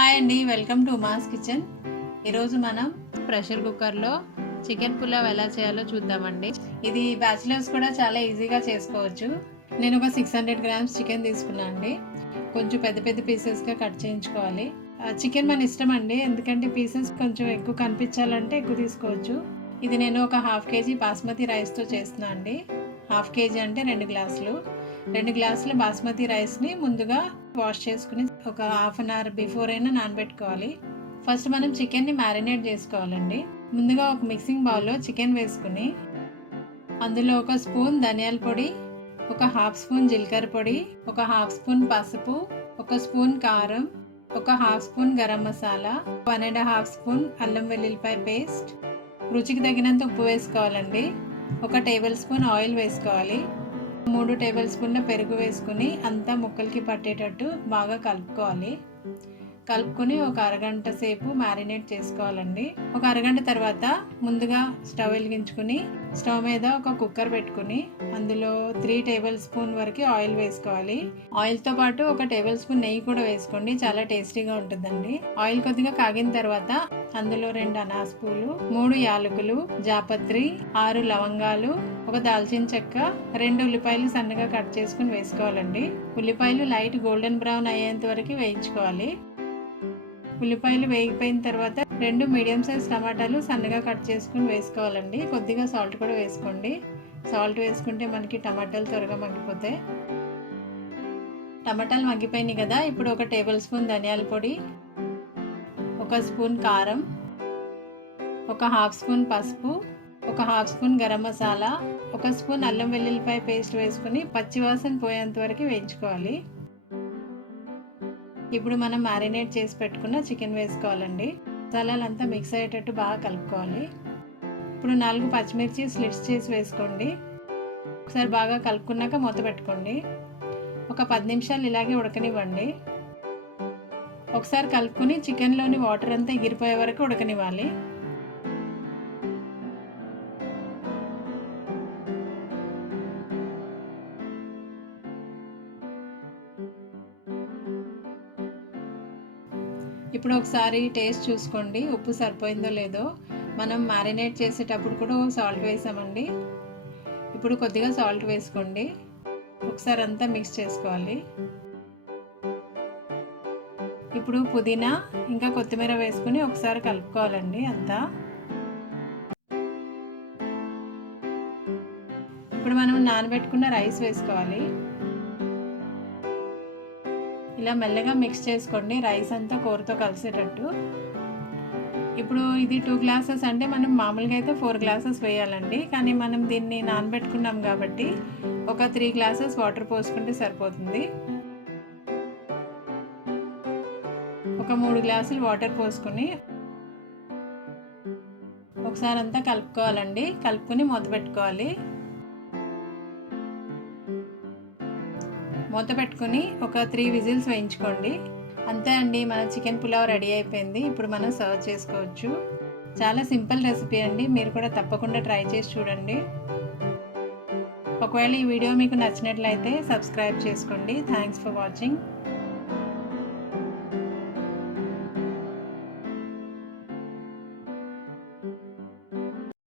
Hi అండి, welcome to Uma's kitchen. ఈరోజు మనం ప్రెషర్ కుక్కర్లో చికెన్ పులావ్ ఎలా చేయాలో చూద్దామండి. ఇది బ్యాచిలర్స్ కూడా చాలా ఈజీగా చేసుకోవచ్చు. నేను ఒక 600 గ్రామ్స్ చికెన్ తీసుకున్నాను అండి. కొంచెం పెద్ద పెద్ద పీసెస్గా కట్ చేయించుకోవాలి. చికెన్ మన ఇష్టం అండి, ఎందుకంటే పీసెస్ కొంచెం ఎక్కువ కనిపించాలంటే ఎక్కువ తీసుకోవచ్చు. ఇది నేను ఒక ½ కేజీ బాస్మతి రైస్తో చేస్తున్నాను అండి. ½ కేజీ అంటే 2 గ్లాసులు. 2 గ్లాసుల బాస్మతి రైస్ని ముందుగా వాష్ చేసుకుని ఒక ½ అన్ అవర్ బిఫోర్ అయినా నానబెట్టుకోవాలి. ఫస్ట్ మనం చికెన్ని మ్యారినేట్ చేసుకోవాలండి. ముందుగా ఒక మిక్సింగ్ బౌల్లో చికెన్ వేసుకుని అందులో ఒక స్పూన్ ధనియాల పొడి, ఒక ½ స్పూన్ జీలకర్ర పొడి, ఒక ½ స్పూన్ పసుపు, ఒక స్పూన్ కారం, ఒక ½ స్పూన్ గరం మసాలా, 1½ స్పూన్ అల్లం వెల్లుల్లిపాయ పేస్ట్, రుచికి తగినంత ఉప్పు వేసుకోవాలండి. ఒక టేబుల్ స్పూన్ ఆయిల్ వేసుకోవాలి. 3 టేబుల్ స్పూన్ల పెరుగు వేసుకుని అంతా ముక్కలకి పట్టేటట్టు బాగా కలుపుకోవాలి. కలుపుకొని ఒక అరగంట సేపు మ్యారినేట్ చేసుకోవాలండి. ఒక అరగంట తర్వాత ముందుగా స్టవ్ వెలిగించుకుని స్టవ్ మీద ఒక కుక్కర్ పెట్టుకుని అందులో 3 టేబుల్ స్పూన్ వరకు ఆయిల్ వేసుకోవాలి. ఆయిల్తో పాటు ఒక టేబుల్ స్పూన్ నెయ్యి కూడా వేసుకోండి, చాలా టేస్టీగా ఉంటుందండి. ఆయిల్ కొద్దిగా కాగిన తర్వాత అందులో 2 అనాస పూలు, 3 యాలకులు, జాపత్రి, 6 లవంగాలు, ఒక దాల్చిన చెక్క, 2 ఉల్లిపాయలు సన్నగా కట్ చేసుకుని వేసుకోవాలండి. ఉల్లిపాయలు లైట్ గోల్డెన్ బ్రౌన్ అయ్యేంత వరకు వేయించుకోవాలి. ఉల్లిపాయలు వేగిపోయిన తర్వాత 2 మీడియం సైజ్ టమాటాలు సన్నగా కట్ చేసుకుని వేసుకోవాలండి. కొద్దిగా సాల్ట్ కూడా వేసుకోండి. సాల్ట్ వేసుకుంటే మనకి టమాటాలు త్వరగా మగ్గిపోతాయి. టమాటాలు మగ్గిపోయినాయి కదా, ఇప్పుడు ఒక టేబుల్ స్పూన్ ధనియాల పొడి, ఒక స్పూన్ కారం, ఒక ½ స్పూన్ పసుపు, ఒక ½ స్పూన్ గరం మసాలా, ఒక స్పూన్ అల్లం వెల్లుల్లిపాయ పేస్ట్ వేసుకుని పచ్చివాసన పోయేంత వరకు వేయించుకోవాలి. ఇప్పుడు మనం మ్యారినేట్ చేసి పెట్టుకున్న చికెన్ వేసుకోవాలండి. మసాలాలంతా మిక్స్ అయ్యేటట్టు బాగా కలుపుకోవాలి. ఇప్పుడు 4 పచ్చిమిర్చి స్లిట్స్ చేసి వేసుకోండి. ఒకసారి బాగా కలుపుకున్నాక మూత పెట్టుకోండి. ఒక 10 నిమిషాలు ఇలాగే ఉడకనివ్వండి. ఒకసారి కలుపుకుని చికెన్లోని వాటర్ అంతా ఎగిరిపోయే వరకు ఉడకనివ్వాలి. ఇప్పుడు ఒకసారి టేస్ట్ చూసుకోండి, ఉప్పు సరిపోయిందో లేదో. మనం మ్యారినేట్ చేసేటప్పుడు కూడా సాల్ట్ వేసామండి. ఇప్పుడు కొద్దిగా సాల్ట్ వేసుకోండి. ఒకసారి అంతా మిక్స్ చేసుకోవాలి. ఇప్పుడు పుదీనా ఇంకా కొత్తిమీర వేసుకుని ఒకసారి కలుపుకోవాలండి అంతా. ఇప్పుడు మనం నానబెట్టుకున్న రైస్ వేసుకోవాలి. ఇలా మెల్లగా మిక్స్ చేసుకోండి, రైస్ అంతా కూరతో కలిసేటట్టు. ఇప్పుడు ఇది 2 గ్లాసెస్ అంటే మనం మామూలుగా అయితే 4 గ్లాసెస్ వేయాలండి, కానీ మనం దీన్ని నానబెట్టుకున్నాం కాబట్టి ఒక 3 గ్లాసెస్ వాటర్ పోసుకుంటే సరిపోతుంది. ఒక 3 గ్లాసులు వాటర్ పోసుకుని ఒకసారి అంతా కలుపుకోవాలండి. కలుపుకొని మూత పెట్టుకోవాలి. మూత పెట్టుకుని ఒక 3 విజిల్స్ వేయించుకోండి. అంతే అండి, మన చికెన్ పులావ్ రెడీ అయిపోయింది. ఇప్పుడు మనం సర్వ్ చేసుకోవచ్చు. చాలా సింపుల్ రెసిపీ అండి, మీరు కూడా తప్పకుండా ట్రై చేసి చూడండి. ఒకవేళ ఈ వీడియో మీకు నచ్చినట్లయితే సబ్స్క్రైబ్ చేసుకోండి. Thanks for watching.